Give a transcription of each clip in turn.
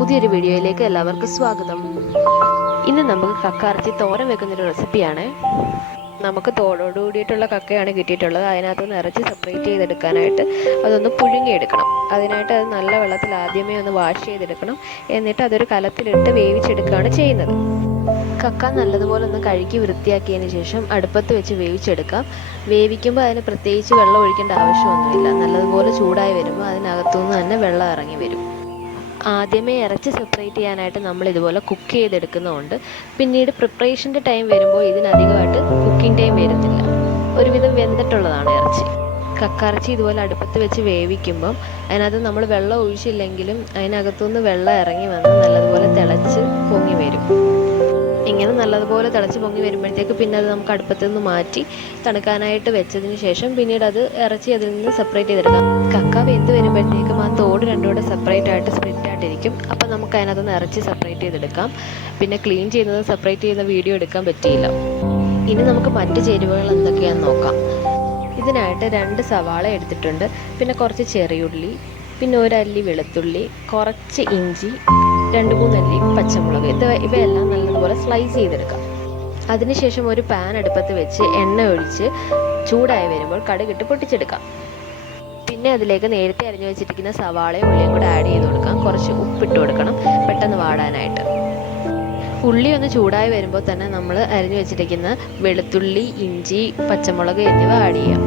പുതിയൊരു വീഡിയോയിലേക്ക് എല്ലാവർക്കും സ്വാഗതം. ഇന്ന് നമുക്ക് കക്കയിറച്ചി തോരൻ വെക്കുന്നൊരു റെസിപ്പിയാണ്. നമുക്ക് തോടോട് കൂടിയിട്ടുള്ള കക്കയാണ് കിട്ടിയിട്ടുള്ളത്. അതിനകത്ത് നിറച്ച് സെപ്പറേറ്റ് ചെയ്തെടുക്കാനായിട്ട് അതൊന്ന് പുഴുങ്ങിയെടുക്കണം. അതിനായിട്ട് അത് നല്ല വെള്ളത്തിൽ ആദ്യമേ ഒന്ന് വാഷ് ചെയ്തെടുക്കണം. എന്നിട്ട് അതൊരു കലത്തിലിട്ട് വേവിച്ചെടുക്കുകയാണ് ചെയ്യുന്നത്. കക്ക നല്ലതുപോലെ ഒന്ന് കഴുകി വൃത്തിയാക്കിയതിന് ശേഷം അടുപ്പത്ത് വെച്ച് വേവിച്ചെടുക്കാം. വേവിക്കുമ്പോൾ അതിന് പ്രത്യേകിച്ച് വെള്ളം ഒഴിക്കേണ്ട ആവശ്യമൊന്നുമില്ല. നല്ലതുപോലെ ചൂടായി വരുമ്പോൾ അതിനകത്തുനിന്ന് തന്നെ വെള്ളം ഇറങ്ങി വരും. ആദ്യമേ ഇറച്ചി സെപ്പറേറ്റ് ചെയ്യാനായിട്ട് നമ്മൾ ഇതുപോലെ കുക്ക് ചെയ്തെടുക്കുന്നതുകൊണ്ട് പിന്നീട് പ്രിപ്പറേഷന്റെ ടൈം വരുമ്പോൾ ഇതിനധികമായിട്ട് കുക്കിംഗ് ടൈം വരുന്നില്ല. ഒരുവിധം വെന്തിട്ടുള്ളതാണ് ഇറച്ചി. കക്കറച്ചി ഇതുപോലെ അടുപ്പത്ത് വെച്ച് വേവിക്കുമ്പം അതിനകത്ത് നമ്മൾ വെള്ളം ഒഴിച്ചില്ലെങ്കിലും അതിനകത്തുനിന്ന് വെള്ളം ഇറങ്ങി വന്ന് നല്ലതുപോലെ തിളച്ച് പൊങ്ങി വരും. ഇങ്ങനെ നല്ലതുപോലെ തിളച്ച് പൊങ്ങി വരുമ്പോഴത്തേക്ക് പിന്നെ അത് നമുക്ക് അടുപ്പത്ത് നിന്ന് മാറ്റി തണുക്കാനായിട്ട് വെച്ചതിന് ശേഷം പിന്നീട് അത് ഇറച്ചി അതിൽ നിന്ന് സെപ്പറേറ്റ് ചെയ്തെടുക്കാം. കക്ക വെന്ത് വരുമ്പോഴത്തേക്കും ആ തോട് രണ്ടും കൂടെ സെപ്പറേറ്റ് ആയിട്ട് സ്പ്ലിറ്റ് ആയിട്ടിരിക്കും. അപ്പോൾ നമുക്ക് അതിനകത്തുനിന്ന് ഇറച്ചി സെപ്പറേറ്റ് ചെയ്തെടുക്കാം. പിന്നെ ക്ലീൻ ചെയ്യുന്നത് സെപ്പറേറ്റ് ചെയ്യുന്ന വീഡിയോ എടുക്കാൻ പറ്റിയില്ല. ഇനി നമുക്ക് മറ്റ് ചേരുവകൾ എന്തൊക്കെയാണെന്ന് നോക്കാം. ഇതിനായിട്ട് രണ്ട് സവാള എടുത്തിട്ടുണ്ട്. പിന്നെ കുറച്ച് ചെറിയുള്ളി പിന്നെ ഒരല്ലി വെളുത്തുള്ളി കുറച്ച് ഇഞ്ചി രണ്ട് മൂന്നല്ലി പച്ചമുളക്. ഇത് ഇവയെല്ലാം നല്ലതുപോലെ സ്ലൈസ് ചെയ്തെടുക്കാം. അതിനുശേഷം ഒരു പാൻ അടുപ്പത്ത് വെച്ച് എണ്ണ ഒഴിച്ച് ചൂടായി വരുമ്പോൾ കടുകിട്ട് പൊട്ടിച്ചെടുക്കാം. പിന്നെ അതിലേക്ക് നേരത്തെ അരിഞ്ഞു വെച്ചിരിക്കുന്ന സവാളയും ഉള്ളിയും കൂടെ ആഡ് ചെയ്ത് കൊടുക്കാം. കുറച്ച് ഉപ്പിട്ട് കൊടുക്കണം പെട്ടെന്ന് വാടാനായിട്ട്. ഉള്ളി ഒന്ന് ചൂടായി വരുമ്പോൾ തന്നെ നമ്മൾ അരിഞ്ഞു വെച്ചിരിക്കുന്ന വെളുത്തുള്ളി ഇഞ്ചി പച്ചമുളക് എന്നിവ ആഡ് ചെയ്യാം.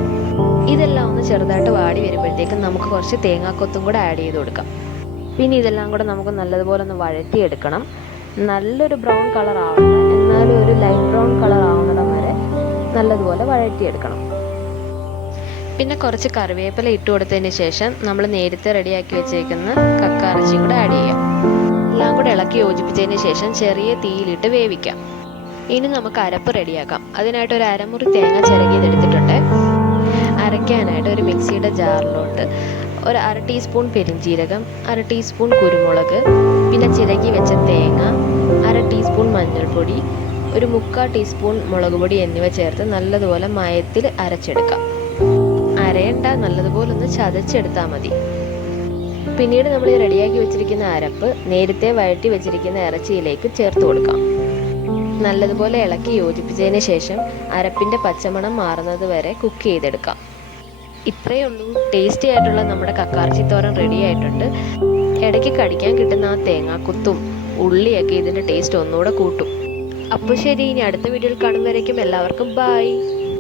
ഇതെല്ലാം ഒന്ന് ചെറുതായിട്ട് വാടി വരുമ്പോഴത്തേക്കും നമുക്ക് കുറച്ച് തേങ്ങാക്കൊത്തും കൂടെ ആഡ് ചെയ്ത് കൊടുക്കാം. പിന്നെ ഇതെല്ലാം കൂടെ നമുക്ക് നല്ലതുപോലെ ഒന്ന് വഴറ്റിയെടുക്കണം. നല്ലൊരു ബ്രൗൺ കളർ ആവണം. എന്നാലും ഒരു ലൈറ്റ് ബ്രൗൺ കളർ ആവുന്നിടം വരെ നല്ലതുപോലെ വഴറ്റിയെടുക്കണം. പിന്നെ കുറച്ച് കറിവേപ്പില ഇട്ട് കൊടുത്തതിന് ശേഷം നമ്മൾ നേരത്തെ റെഡിയാക്കി വെച്ചേക്കുന്ന കക്കാറച്ചിയും കൂടെ ആഡ് ചെയ്യാം. എല്ലാം കൂടെ ഇളക്കി യോജിപ്പിച്ചതിന് ശേഷം ചെറിയ തീയിലിട്ട് വേവിക്കാം. ഇനി നമുക്ക് അരപ്പ് റെഡിയാക്കാം അതിനായിട്ട് ഒരു അരമുറി തേങ്ങ ചിരകിയതെടുത്തിട്ടുണ്ട് അരയ്ക്കാനായിട്ട് ഒരു മിക്സിയുടെ ജാറിലോട്ട് ഒരു അര ടീസ്പൂൺ പെരിഞ്ജീരകം അര ടീസ്പൂൺ കുരുമുളക് പിന്നെ ചിരകി വെച്ച തേങ്ങ അര ടീസ്പൂൺ മഞ്ഞൾപ്പൊടി ഒരു മുക്കാൽ ടീസ്പൂൺ മുളക് പൊടി എന്നിവ ചേർത്ത് നല്ലതുപോലെ മയത്തിൽ അരച്ചെടുക്കാം. അരയണ്ട നല്ലതുപോലെ ഒന്ന് ചതച്ചെടുത്താൽ മതി. പിന്നീട് നമ്മൾ ഈ റെഡിയാക്കി വെച്ചിരിക്കുന്ന അരപ്പ് നേരത്തെ വഴറ്റി വെച്ചിരിക്കുന്ന ഇറച്ചിയിലേക്ക് ചേർത്ത് കൊടുക്കാം. നല്ലതുപോലെ ഇളക്കി യോജിപ്പിച്ചതിന് ശേഷം അരപ്പിന്റെ പച്ചമണം മാറുന്നത് വരെ കുക്ക് ചെയ്തെടുക്കാം. ഇത്രയേ ഉള്ളൂ. ടേസ്റ്റി ആയിട്ടുള്ള നമ്മുടെ കക്കാർച്ചി തോരൻ റെഡി ആയിട്ടുണ്ട്. ഇടയ്ക്ക് കടിക്കാൻ കിട്ടുന്ന ആ തേങ്ങാക്കുത്തും ഉള്ളിയൊക്കെ ഇതിന്റെ ടേസ്റ്റ് ഒന്നുകൂടെ കൂട്ടും. അപ്പോൾ ശരി ഇനി അടുത്ത വീഡിയോയിൽ കാണുന്നവരേക്കും എല്ലാവർക്കും ബായ്